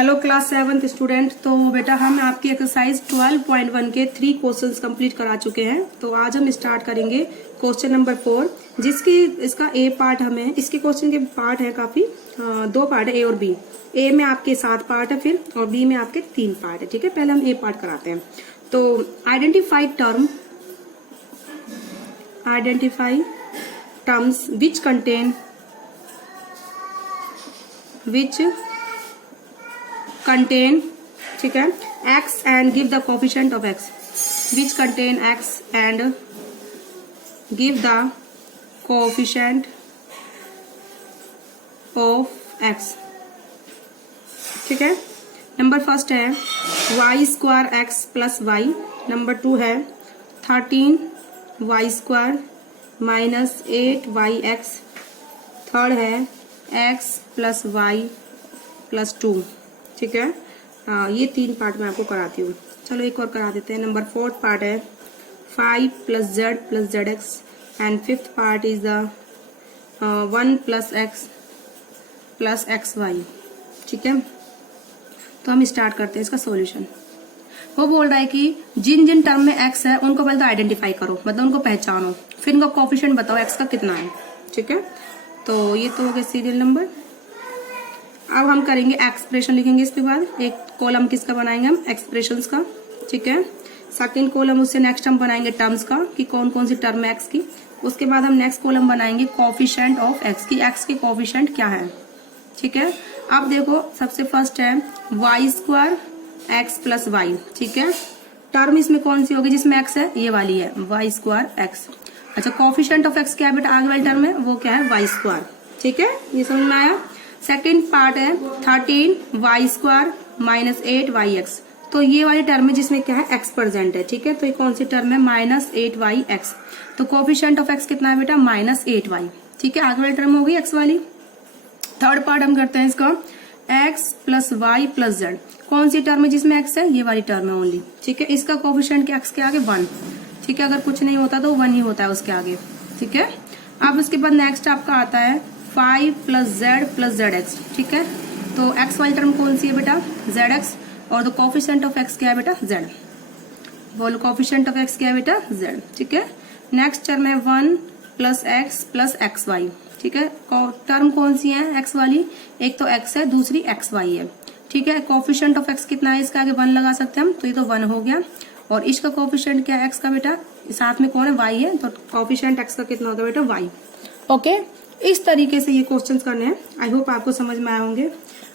Hello class 7th student. तो बेटा हम आपकी एक्सरसाइज 12.1 के 3 क्वेश्चंस कंप्लीट करा चुके हैं। तो आज हम स्टार्ट करेंगे क्वेश्चन नंबर 4, जिसकी इसका ए पार्ट हमें इसके क्वेश्चन के पार्ट है काफी, 2 पार्ट है, ए और बी। ए में आपके 7 पार्ट है फिर, और बी में आपके 3 पार्ट है। ठीक है, पहले हम ए पार्ट कराते हैं। तो आइडेंटिफाई टर्म्स विच contain ठीक है x and give the coefficient of x, which contain x and give the coefficient of x। ठीक है, नंबर फर्स्ट है y square x plus y, number 2 है 13y square minus 8yx, third है x plus y plus 2। ठीक है, ये 3 part मैं आपको कराती हूँ। चलो एक और करा देते हैं। नंबर 4th पार्ट है 5 plus z plus zx, and 5th part is the 1 plus x plus xy। ठीक है, तो हम स्टार्ट करते हैं इसका सॉल्यूशन। वो बोल रहा है कि जिन जिन टर्म में x है उनको पहले तो आइडेंटिफाई करो, मतलब उनको पहचानो, फिर उनका कोफिशिएंट बताओ x का कितना है। ठीक है, तो ये तो हो गया सीरियल नंबर। अब हम करेंगे एक्सप्रेशन, लिखेंगे इसके बाद एक कॉलम किसका बनाएंगे हम, एक्सप्रेशंस का। ठीक है, सेकंड कॉलम उससे नेक्स्ट हम बनाएंगे टर्म्स का, कि कौन कौन सी टर्म है एक्स की। उसके बाद हम नेक्स्ट कॉलम बनाएंगे कोफिशिएंट ऑफ एक्स की, एक्स के कोफिशिएंट क्या है। ठीक है, अब देखो सबसे फर्स्ट है y square x plus y. ठीक है, टर्म इसमें कौन सी होगी जिसमें एक्स है, ये वाली है वाई स्क्वायर एक्स। अच्छा, कोफिशिएंट ऑफ एक्स क्या है बेटा, आगे वाली टर्म है वो क्या है, वाई स्क्वायर। ठीक है, ये समझ में आया। सेकेंड पार्ट है 13y स्क्वायर माइनस 8yx, तो ये वाली टर्म है जिसमें क्या है, x प्रेजेंट है। ठीक है, तो ये कौन सी टर्म है, माइनस 8yx, तो कोफिशिएंट ऑफ x कितना है बेटा, माइनस 8y। ठीक है, आगे वाली टर्म होगी x वाली। थर्ड पार्ट हम करते हैं इसका x plus y plus z, कौन सी टर्म है जिसमें x है, ये वाली टर्म है ओनली। ठीक है, इसका कोफिशिएंट क्या x के आगे 1। ठीक है, अगर कुछ नहीं होता तो 1 ही होता है उसके आगे। ठीक है, अब उसके बाद नेक्स्ट आपका आता है 5 plus Z plus Z x. ठीक है, तो x वाली टर्म कौन सी है बेटा, जेड एक्स, और द कोफिशिएंट ऑफ x क्या है बेटा, z। बोलो कोफिशिएंट ऑफ x क्या है बेटा, z। ठीक है, नेक्स्ट टर्म है 1 plus x plus x y. ठीक है, टर्म कौन सी है x वाली, एक तो x है, दूसरी एक्स वाई है। ठीक है, कोफिशिएंट ऑफ x कितना है, इसका आगे 1 लगा सकते हैं हम, तो ये तो 1 हो गया। और इसका कोफिशिएंट क्या है x का बेटा, साथ में कौन है, y है, तो कोफिशिएंट x का कितना होगा बेटा, y। ओके, इस तरीके से ये क्वेश्चंस करने हैं। आई होप आपको समझ में आए होंगे।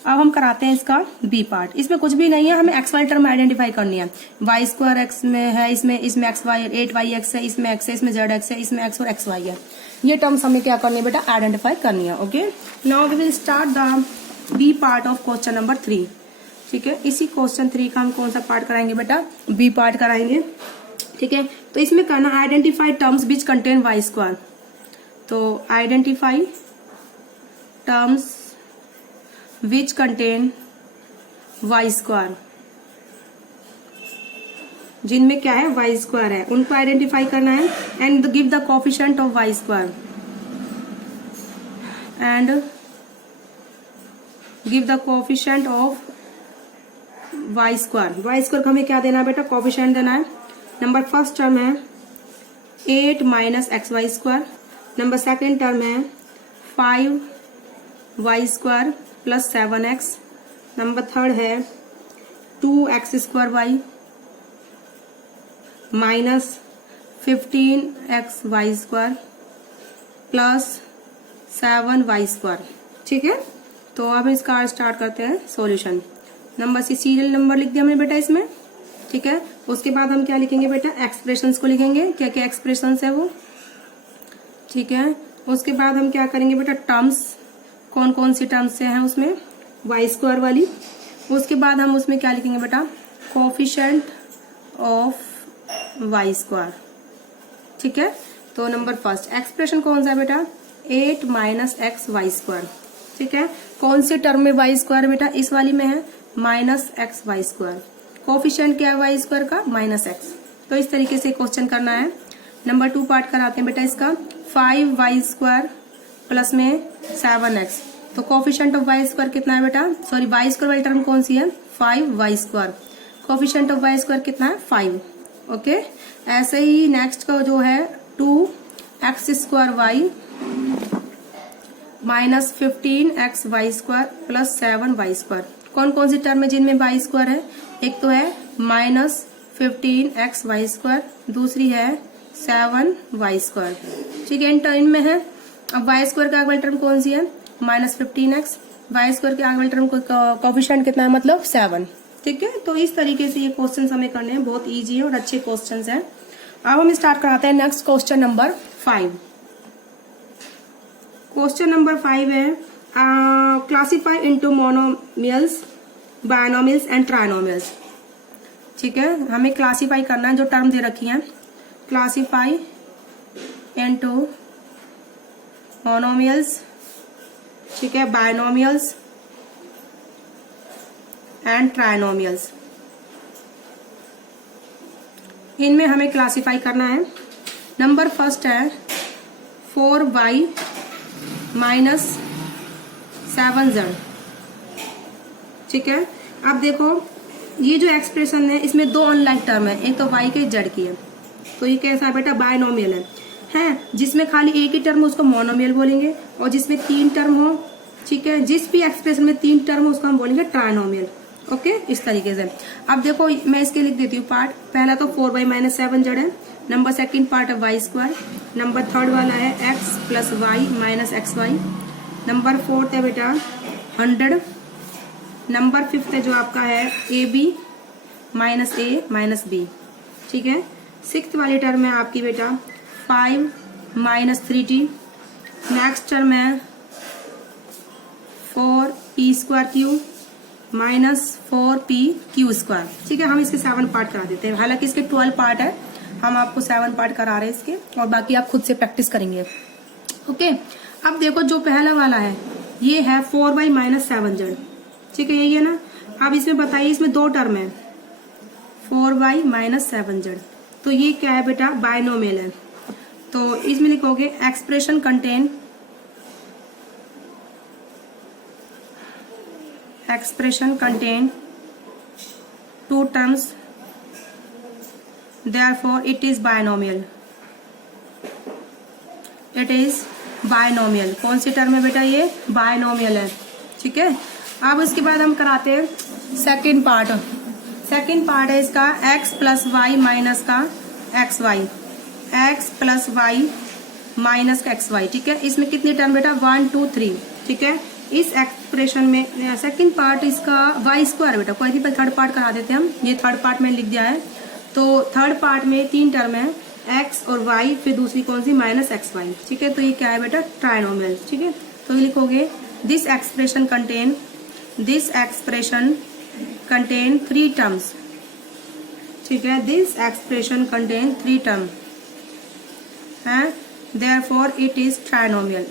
अब हम कराते हैं इसका बी पार्ट। इसमें कुछ भी नहीं है, हमें एक्स वाली टर्म आइडेंटिफाई करनी है। वाई स्क्वायर एक्स में है, इसमें एक्स वाई 8yx है, इसमें x है, इसमें zx है, इसमें x और xy है। ये टर्म्स हमें क्या करनी है बेटा, आइडेंटिफाई करनी है। Okay, now we will start the B part of question number 3। ठीक है, इसी क्वेश्चन 3 का हम कौन सा पार्ट कराएंगे बेटा, बी पार्ट कराएंगे। ठीक है, तो इसमें करना identify terms which contain y square. तो identify terms which contain y square, जिनमें क्या है, वाई स्क्वायर है, उनको आइडेंटिफाई करना है। And give the coefficient of y square, and give the coefficient of y square. Y square को हमें क्या देना है बेटा, कोफिशिएंट देना है। नंबर फर्स्ट टर्म है 8 minus x y square, number second term है 5y square plus 7x, number third है 2x square y minus 15xy square plus 7y square. ठीक है, तो अब इसका स्टार्ट करते हैं solution. Number C serial number लिख दिया हमने बेटा इसमें। ठीक है, उसके बाद हम क्या लिखेंगे बेटा, एक्सप्रेशंस को लिखेंगे, क्या क्या एक्सप्रेशंस है वो। ठीक है, उसके बाद हम क्या करेंगे बेटा, टर्म्स कौन कौन सी टर्म्स से हैं उसमें, वाई स्क्वायर वाली। उसके बाद हम उसमें क्या लिखेंगे बेटा, कोफिशिएंट ऑफ वाई स्क्वायर। ठीक है, तो नंबर फर्स्ट एक्सप्रेशन कौन सा है बेटा, 8 माइनस एक्स वाई स्क्वायर। ठीक है, कौन सी टर्म में वाई स्क्वायर बेटा, इस वाली में है minus x y square. Coefficient क्या है वाई स्क्वायर का, माइनस एक्स। तो इस तरीके से क्वेश्चन करना है। नंबर 2 पार्ट कराते हैं बेटा इसका, 5y स्क्वायर प्लस में 7x, तो कोफिशिएंट ऑफ वाई स्क्वायर कितना है बेटा, सॉरी वाई स्क्वायर वाली टर्म कौन सी है 5y square, coefficient of y square कितना है 5। ओके, ऐसे ही नेक्स्ट का जो है 2x square y minus 15x y square plus 7y square. कौन कौन सी टर्म है जिनमें वाई स्क्वायर है, एक तो है माइनस 15x वाई स्क्वायर, दूसरी है 7y स्क्वायर। ठीक है, इन टर्म में है। अब वाई स्क्वायर के आगे वाली टर्म कौन सी है माइनस 15x, वाई स्क्वायर के आगे वाली टर्म कोफिशिएंट कितना है मतलब 7। ठीक है, तो इस तरीके से ये क्वेश्चन हमें करने हैं, बहुत इजी है और अच्छे क्वेश्चन हैं। अब हम स्टार्ट कराते हैं next question number 5। Question number 5 है classify into monomials, binomials and trinomials. ठीक है, हमें क्लासीफाई करना है, जो टर्म दे रखी है क्लासीफाई इनटू मोनोमियल्स, ठीक है, बायनोमियल्स एंड ट्राइनोमियल्स। इनमें हमें क्लासीफाई करना है। नंबर फर्स्ट है 4y माइनस 7z। ठीक है, अब देखो ये जो एक्सप्रेशन है इसमें दो अनलाइक टर्म है, एक तो y के z की है, तो ये कैसा है बेटा बायनोमियल है, जिसमें खाली एक ही टर्म हो उसको मोनोमियल बोलेंगे, और जिसमें 3 टर्म हो, ठीक है, जिस भी एक्सप्रेशन में 3 टर्म हो उसको हम बोलेंगे ट्राइनोमियल। ओके, इस तरीके से। अब देखो मैं इसके लिख देती हूँ पार्ट। पहला तो 4y माइनस 7z है, नंबर सेकंड पार्ट है वाई स्क्वायर, नंबर थर्ड वाला है x plus y minus XY, number fourth है बेटा 100, नंबर फिफ्थ है जो आपका है AB minus A minus B। ठीक है, सिक्स्थ वाली टर्म है आपकी बेटा 5 माइनस 3t, नेक्स्ट टर्म है 4p square Q minus 4p Q square. ठीक है, हम इसके 7 पार्ट करा देते हैं, हालांकि इसके 12 पार्ट है, हम आपको 7 पार्ट करा रहे हैं इसके, और बाकी आप खुद से प्रैक्टिस करेंगे। ओके, अब देखो जो पहला वाला है ये है 4y माइनस 7z। ठीक है, यही है ना। अब इसमें बताइए, इसमें 2 टर्म है 4y माइनस 7z, तो ये क्या है बेटा बायनोमियल है। तो इसमें लिखोगे expression contain two terms, therefore it is binomial। it is binomial। कौन सी टर्म है बेटा ये बायनोमियल है। ठीक है, अब उसके बाद हम कराते हैं सेकंड पार्ट। सेकंड पार्ट है इसका x प्लस वाई माइनस का XY, x plus y minus का XY। ठीक है, इसमें कितनी टर्म बेटा 1 2 3। ठीक है, इस एक्सप्रेशन में सेकंड पार्ट इसका वाई स्क्वायर बेटा, कोई भी थर्ड पार्ट करा देते हैं हम, ये थर्ड पार्ट में लिख दिया है। तो थर्ड पार्ट में 3 टर्म है x और y, फिर दूसरी कौन सी माइनस XY। ठीक है, तो ये क्या है बेटा ट्राइनोमियल। ठीक है, तो ये लिखोगे दिस एक्सप्रेशन कंटेन 3 टर्म्स। ठीक है, दिस एक्सप्रेशन कंटेन 3 टर्म है, therefore it is trinomial.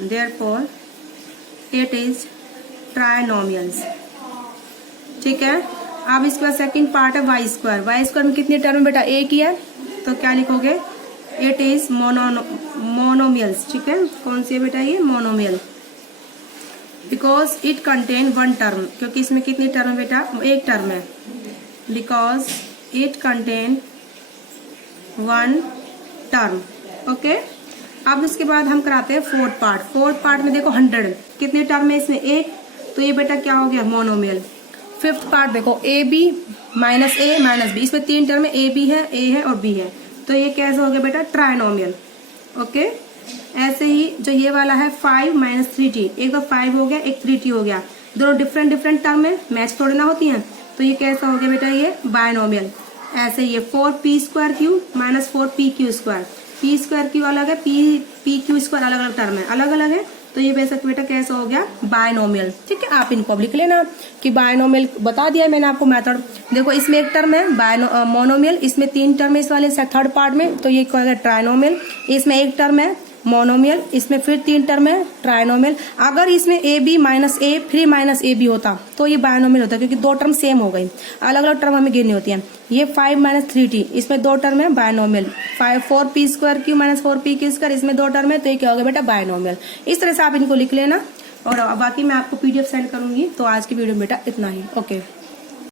It is trinomials. ठीक है, अब इसके बाद सेकंड पार्ट है वाई स्क्वायर। वाई स्क्वायर में कितनी टर्म है बेटा एक ही है, तो क्या लिखोगे इट इज मोनोमियल्स। ठीक है, कौन सी है बेटा ये monomial, because it contain 1 term, क्योंकि इसमें कितनी टर्म है बेटा एक टर्म है, because it contain 1 term. Okay, अब उसके बाद हम कराते हैं फोर्थ पार्ट। फोर्थ पार्ट में देखो 100, कितने टर्म है इसमें एक, तो ये बेटा क्या हो गया मोनोमियल। फिफ्थ पार्ट देखो AB minus A minus B, इसमें 3 टर्म है, AB है, A है और B है, तो ये कैसे हो गया बेटा ट्राइनोमियल। ओके, ऐसे ही जो ये वाला है 5 माइनस 3t, एक तो 5 हो गया एक 3t हो गया, दोनों डिफरेंट टर्म है, मैच थोड़ी ना होती हैं, तो ये कैसा हो गया बेटा ये बायनोमियल। ऐसे ये 4p square Q minus 4p Q square, p square Q अलग है, p क्यू स्क्वायर अलग अलग टर्म है, अलग अलग है, तो ये बेटा कैसा हो गया बायनोमियल। ठीक है, आप इनको लिख लेना कि बायनोमियल बता दिया मैंने आपको मेथड। देखो इसमें एक टर्म है मोनोमियल, इसमें 3 टर्म है इस वाले थर्ड पार्ट में, तो ये क्या ट्राइनोमियल। इसमें एक टर्म है मोनोमियल, इसमें फिर 3 टर्म है ट्राइनोमियल। अगर इसमें AB माइनस A फिर माइनस AB होता तो ये बायनोमियल होता, क्योंकि 2 टर्म सेम हो गई, अलग अलग टर्म हमें गिननी होती है। ये 5 माइनस 3t, इसमें 2 टर्म है binomial. 4p square Q minus 4p Q square, इसमें 2 टर्म है, तो ये क्या होगा बेटा बायनोमियल। इस तरह से आप इनको लिख लेना। और बाकी मैं आपको PDF सेंड करूंगी। तो आज की वीडियो में बेटा इतना ही। ओके।